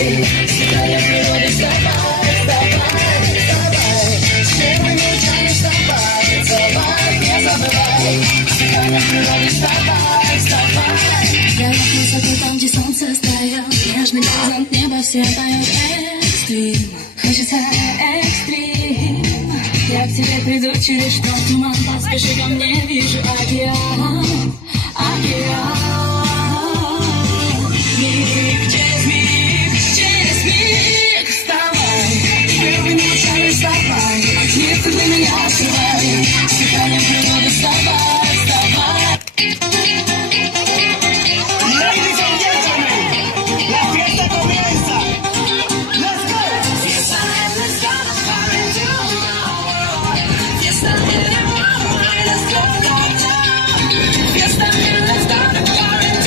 Я высоко там, где солнце встает, нежный горизонт неба все поет экстрим. Хочется экстрим. Я к тебе приду через что туман, поспеши ко мне, вижу океан, океан. Миг через миг, вставай, первый ночами вставай, нет, ты для меня открывай, с дыханием природы вставай, вставай. Ladies and gentlemen, la fiesta comienza. Let's go. Fiesta en la escala para el Fiesta en el mar, let's go. Fiesta en la escala para el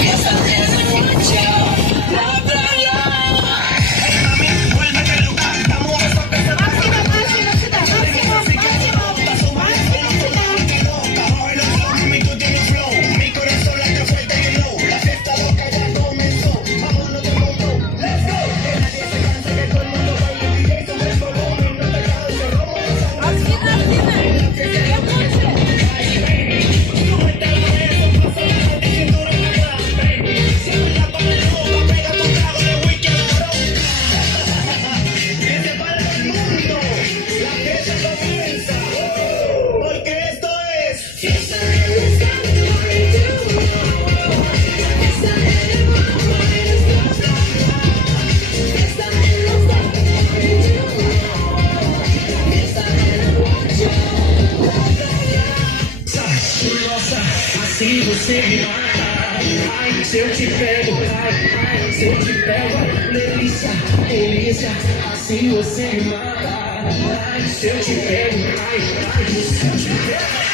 Fiesta en el rancho, la playa. Hey mami, vuélvete loca. Estamos a eso que se va. Porque esto es curiosa, assim você me mata. Ai, se eu te pego, ai, se eu te pego, delícia, delícia, assim você me mata. Ai, se eu te pego, ai, se eu te pego.